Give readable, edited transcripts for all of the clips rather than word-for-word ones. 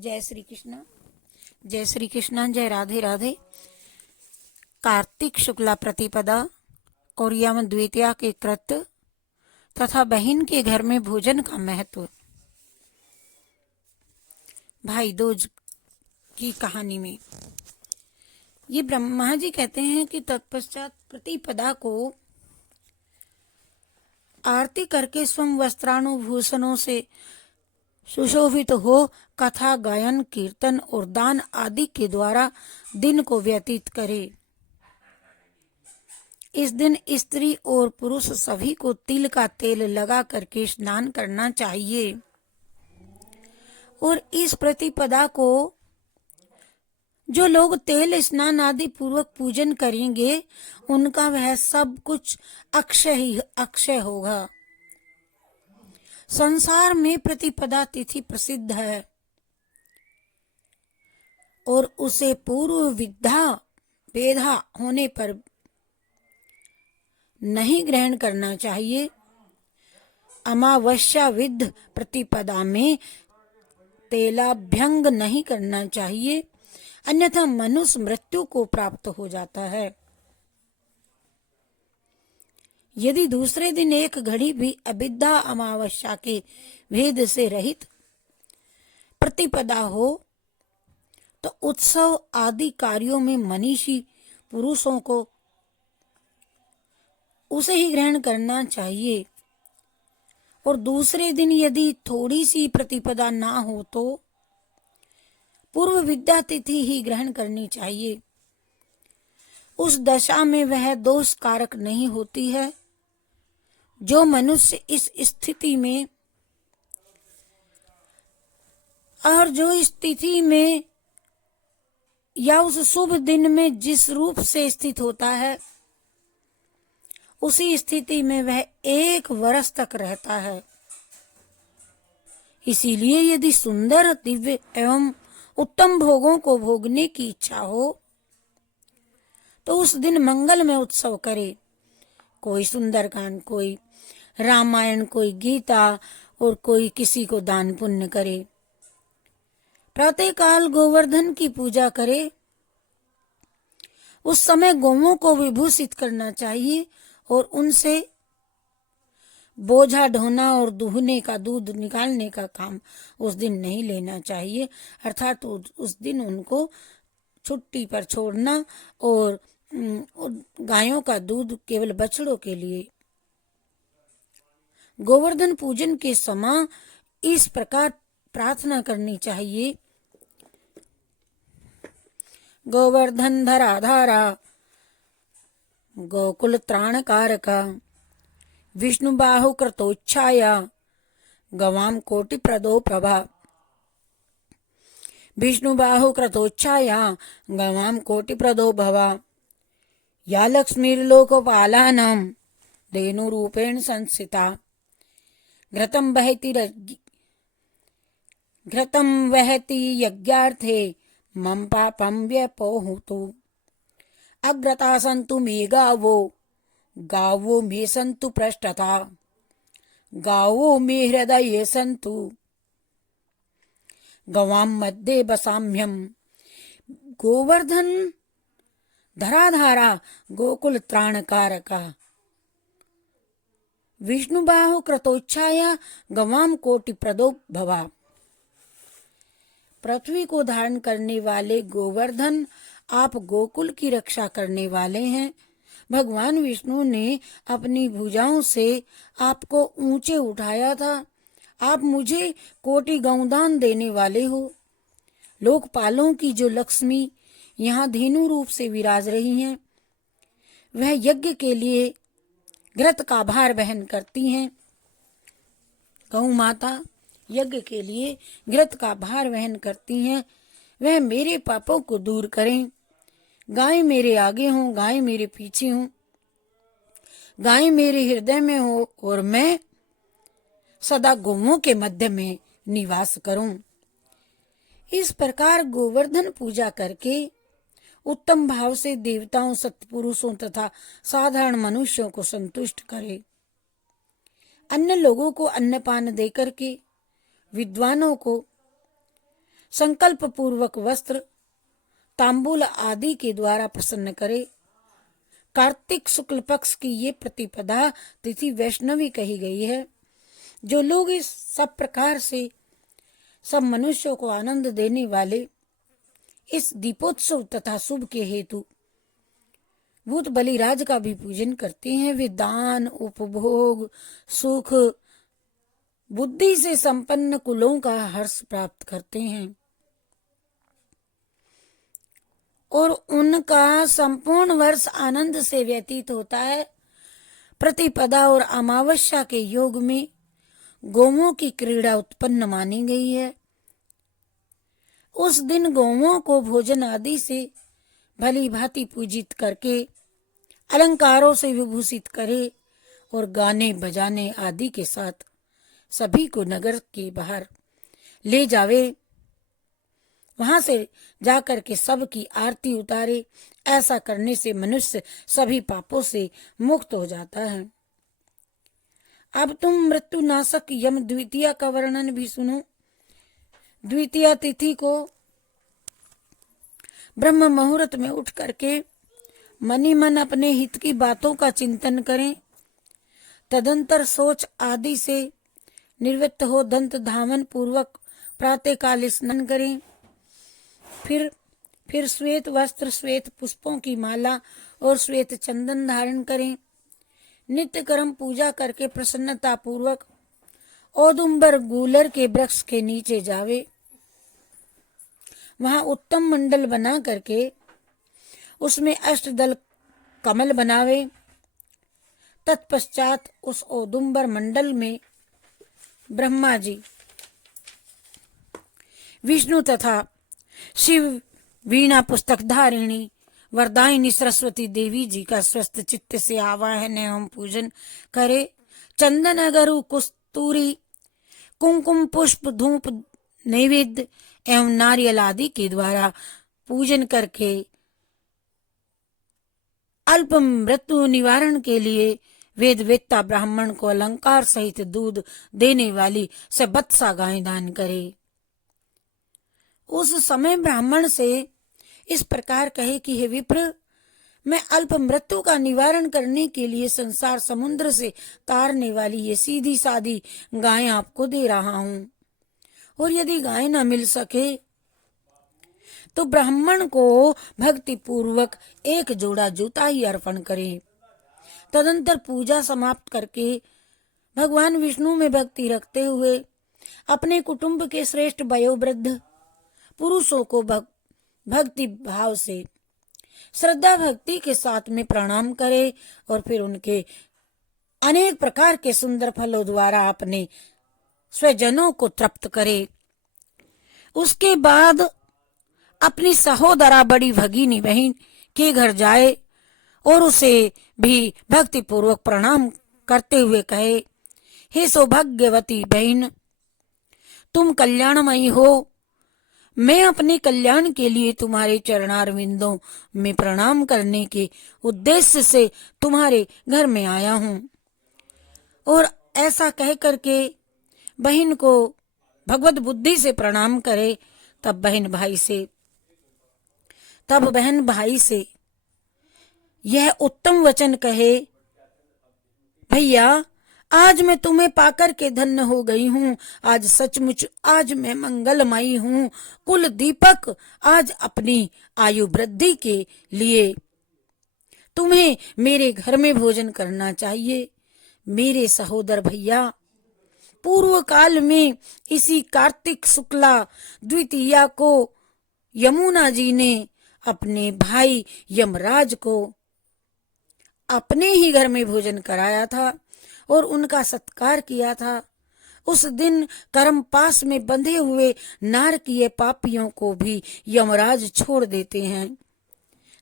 जय श्री कृष्ण, जय श्री कृष्ण, जय राधे राधे। कार्तिक शुक्ला प्रतिपदा और यम द्वितीया के कृत तथा बहन के घर में भोजन का महत्व। भाई दूज की कहानी में ये ब्रह्मा जी कहते हैं कि तत्पश्चात प्रतिपदा को आरती करके स्वयं वस्त्रानुभूषणों से सुशोभित हो कथा गायन कीर्तन और दान आदि के द्वारा दिन को व्यतीत करे। इस दिन स्त्री और पुरुष सभी को तिल का तेल लगा करके स्नान करना चाहिए और इस प्रतिपदा को जो लोग तेल स्नान आदि पूर्वक पूजन करेंगे उनका वह सब कुछ अक्षय ही अक्षय होगा। संसार में प्रतिपदा तिथि प्रसिद्ध है और उसे पूर्व विद्या वेधा होने पर नहीं ग्रहण करना चाहिए। अमावस्या विद्ध प्रतिपदा में तेलाभ्यंग नहीं करना चाहिए, अन्यथा मनुष्य मृत्यु को प्राप्त हो जाता है। यदि दूसरे दिन एक घड़ी भी अविद्या अमावस्या के भेद से रहित प्रतिपदा हो तो उत्सव आदि कार्यों में मनीषी पुरुषों को उसे ही ग्रहण करना चाहिए और दूसरे दिन यदि थोड़ी सी प्रतिपदा ना हो तो पूर्व विद्या तिथि ही ग्रहण करनी चाहिए। उस दशा में वह दोष कारक नहीं होती है। जो मनुष्य इस स्थिति में और जो इस तिथि में या उस शुभ दिन में जिस रूप से स्थित होता है उसी स्थिति में वह 1 वर्ष तक रहता है। इसीलिए यदि सुंदर दिव्य एवं उत्तम भोगों को भोगने की इच्छा हो तो उस दिन मंगल में उत्सव करे। कोई सुंदरकांड, कोई रामायण, कोई गीता और कोई किसी को दान पुण्य करे। प्रातःकाल गोवर्धन की पूजा करे। उस समय गौओं को विभूषित करना चाहिए और उनसे बोझा ढोना और दूहने का दूध निकालने का काम उस दिन नहीं लेना चाहिए, अर्थात उस दिन उनको छुट्टी पर छोड़ना और गायों का दूध केवल बछड़ों के लिए। गोवर्धन पूजन के समय इस प्रकार प्रार्थना करनी चाहिए। गोवर्धन धरा धारा गोकुल त्राणकारका विष्णु बाहु कृतोच्छाया गवाम कोटि प्रदो प्रभा। विष्णु बाहु कृतोच्छाया गवाम कोटि प्रदो भवा। या लक्ष्मीर्लोकपालानां धेनुरूपेण संस्थिता। घृतं वहति यज्ञार्थे मम पापं व्यपोहुतु। अग्रता सन्तु मे गावो मे सन्तु पृष्ठता। गावो मे हृदये सन्तु गवां मध्ये वसाम्यहम्। गोवर्धन धराधारा गोकुल त्राणकारका विष्णुबाहु कृतोच्छाया गवाम कोटि प्रदो भवा। पृथ्वी को धारण करने वाले गोवर्धन आप गोकुल की रक्षा करने वाले हैं। भगवान विष्णु ने अपनी भुजाओं से आपको ऊंचे उठाया था। आप मुझे कोटि गौदान देने वाले हो। लोकपालों की जो लक्ष्मी यहाँ धेनु रूप से विराज रही हैं वह यज्ञ के लिए घृत का भार वहन करती हैं। गौ माता यज्ञ के लिए घृत का भार वहन करती हैं। वह मेरे पापों को दूर करें। गाय मेरे आगे हो, गाय मेरे पीछे हो, गाय मेरे हृदय में हो और मैं सदा गौओं के मध्य में निवास करूं। इस प्रकार गोवर्धन पूजा करके उत्तम भाव से देवताओं, सत्पुरुषों तथा साधारण मनुष्यों को संतुष्ट करे। अन्य लोगों को अन्नपान देकर के, विद्वानों को संकल्प पूर्वक वस्त्र, तांबूल आदि के द्वारा प्रसन्न करे। कार्तिक शुक्ल पक्ष की ये प्रतिपदा तिथि वैष्णवी कही गई है। जो लोग इस सब प्रकार से सब मनुष्यों को आनंद देने वाले इस दीपोत्सव तथा शुभ के हेतु भूत बलिराज का भी पूजन करते हैं, वे दान, उपभोग, सुख, बुद्धि से संपन्न कुलों का हर्ष प्राप्त करते हैं और उनका संपूर्ण वर्ष आनंद से व्यतीत होता है। प्रतिपदा और अमावस्या के योग में गौओं की क्रीड़ा उत्पन्न मानी गई है। उस दिन गौओं को भोजन आदि से भली भांति पूजित करके अलंकारों से विभूषित करे और गाने बजाने आदि के साथ सभी को नगर के बाहर ले जावे, वहां से जाकर के सबकी आरती उतारे। ऐसा करने से मनुष्य सभी पापों से मुक्त हो जाता है। अब तुम मृत्यु नाशक यम द्वितीया का वर्णन भी सुनो। द्वितीया तिथि को ब्रह्म मुहूर्त में उठ करके मनी मन अपने हित की बातों का चिंतन करें। तदंतर सोच आदि से निवृत्त हो दंत धावन पूर्वक प्रातःकाल स्नान करें। फिर श्वेत वस्त्र, श्वेत पुष्पों की माला और श्वेत चंदन धारण करें। नित्य कर्म पूजा करके प्रसन्नता पूर्वक औदुंबर गूलर के वृक्ष के नीचे जावे, वहां उत्तम मंडल बना करके उसमें अष्टदल कमल बनावे। तत्पश्चात उस औदुंबर मंडल में ब्रह्मा जी, विष्णु तथा शिव, वीणा पुस्तक धारिणी वरदायिनी सरस्वती देवी जी का स्वस्थ चित्त से आवाहन एवं पूजन करे। चंदन, अगरु, कस्तूरी, कुमकुम, पुष्प, धूप, नैवेद्य एवं नारियल आदि के द्वारा पूजन करके अल्प मृत्यु निवारण के लिए वेद वेत्ता ब्राह्मण को अलंकार सहित दूध देने वाली सबत्सा गाय दान करे। उस समय ब्राह्मण से इस प्रकार कहे कि हे विप्र, मैं अल्प मृत्यु का निवारण करने के लिए संसार समुद्र से तारने वाली ये सीधी सादी गाय आपको दे रहा हूं, और यदि गाय न मिल सके तो ब्राह्मण को भक्ति पूर्वक एक जोड़ा जूता ही अर्पण करें। तदंतर पूजा समाप्त करके भगवान विष्णु में भक्ति रखते हुए अपने कुटुंब के श्रेष्ठ वयोवृद्ध पुरुषों को भक्ति भाव से श्रद्धा भक्ति के साथ में प्रणाम करे और फिर उनके अनेक प्रकार के सुंदर फलों द्वारा अपने स्वजनों को तृप्त करे। उसके बाद अपनी सहोदरा बड़ी भगिनी बहन के घर जाए और उसे भी भक्ति पूर्वक प्रणाम करते हुए कहे, हे सौभाग्यवती बहन, तुम कल्याणमयी हो। मैं अपने कल्याण के लिए तुम्हारे चरणारविंदों में प्रणाम करने के उद्देश्य से तुम्हारे घर में आया हूँ। और ऐसा कह करके बहन को भगवत बुद्धि से प्रणाम करे। तब बहन भाई से यह उत्तम वचन कहे, भैया, आज मैं तुम्हें पाकर के धन्य हो गई हूँ। आज सचमुच आज मैं मंगलमयी हूँ। कुल दीपक, आज अपनी आयु वृद्धि के लिए तुम्हें मेरे घर में भोजन करना चाहिए। मेरे सहोदर भैया, पूर्व काल में इसी कार्तिक शुक्ला द्वितीया को यमुना जी ने अपने भाई यमराज को अपने ही घर में भोजन कराया था और उनका सत्कार किया था। उस दिन कर्म पास में बंधे हुए नारकीय पापियों को भी यमराज छोड़ देते हैं,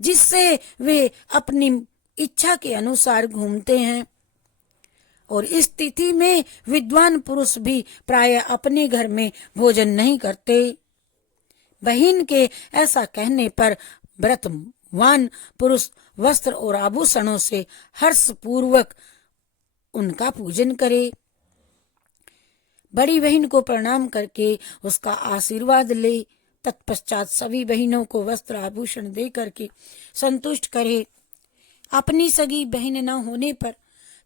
जिससे वे अपनी इच्छा के अनुसार घूमते हैं। और इस तिथि में विद्वान पुरुष भी प्राय अपने घर में भोजन नहीं करते। बहन के ऐसा कहने पर व्रतवान पुरुष वस्त्र और आभूषणों से हर्ष पूर्वक उनका पूजन करे। बड़ी बहन को प्रणाम करके उसका आशीर्वाद ले। तत्पश्चात सभी बहनों को वस्त्र आभूषण दे करके संतुष्ट करे। अपनी सगी बहन न होने पर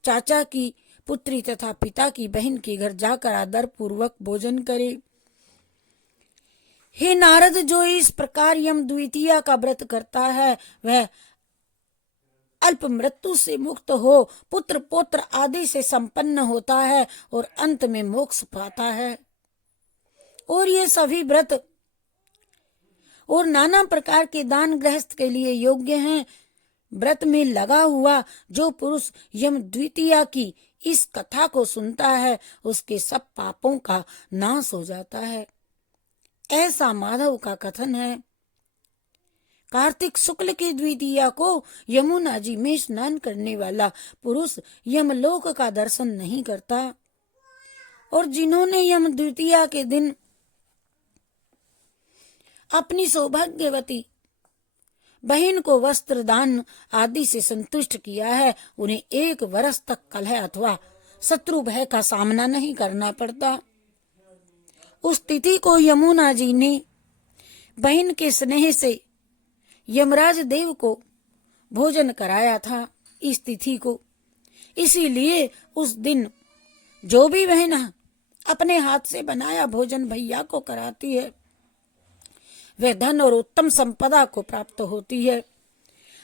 चाचा की पुत्री तथा पिता की बहन के घर जाकर आदर पूर्वक भोजन करे। हे नारद, जो इस प्रकार यम द्वितीया का व्रत करता है वह अल्प मृत्यु से मुक्त हो, पुत्र पौत्र आदि से संपन्न होता है और अंत में मोक्ष पाता है। और ये सभी व्रत और नाना प्रकार के दान गृहस्थ के लिए योग्य हैं। व्रत में लगा हुआ जो पुरुष यम द्वितीया की इस कथा को सुनता है उसके सब पापों का नाश हो जाता है, ऐसा माधव का कथन है। कार्तिक शुक्ल की द्वितीया को यमुना जी में स्नान करने वाला पुरुष यमलोक का दर्शन नहीं करता। और जिन्होंने यम द्वितीया के दिन अपनी सौभाग्यवती बहन को वस्त्र दान आदि से संतुष्ट किया है, उन्हें 1 वर्ष तक कलह अथवा शत्रु भय का सामना नहीं करना पड़ता। उस तिथि को यमुना जी ने बहन के स्नेह से यमराज देव को भोजन कराया था इस तिथि को। इसीलिए उस दिन जो भी बहन अपने हाथ से बनाया भोजन भैया को कराती है वह धन और उत्तम संपदा को प्राप्त होती है।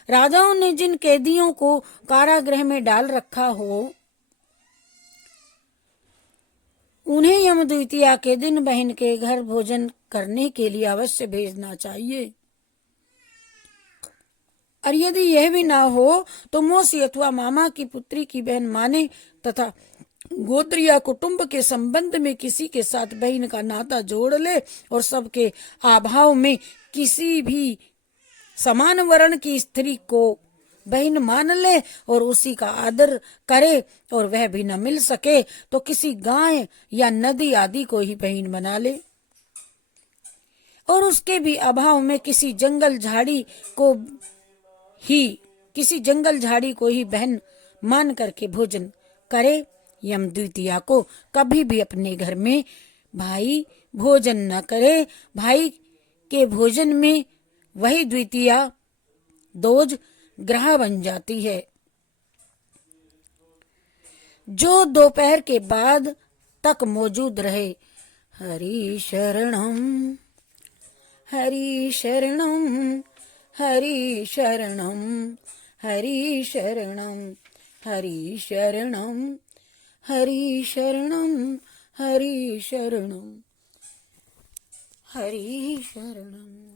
राजाओं ने जिन कैदियों को कारागृह में डाल रखा हो उन्हें यम द्वितीया के दिन बहन के घर भोजन करने के लिए अवश्य भेजना चाहिए। और यदि यह भी ना हो तो मौसी अथवा मामा की पुत्री की बहन माने तथा गोत्र या कुटुंब के संबंध में किसी के साथ बहन का नाता जोड़ ले और सबके अभाव में किसी भी समान वर्ण की स्त्री को बहन मान ले और उसी का आदर करे और वह भी न मिल सके तो किसी गाय या नदी आदि को ही बहन बना ले और उसके भी अभाव में किसी जंगल झाड़ी को ही बहन मान करके भोजन करे। यम द्वितीया को कभी भी अपने घर में भाई भोजन न करे। भाई के भोजन में वही द्वितीया दोज ग्रह बन जाती है। जो दोपहर के बाद तक मौजूद रहे। हरि शरणम हरि शरणम हरि शरणम हरि शरणम हरि शरणम हरि शरणम हरि शरणम हरि शरणम।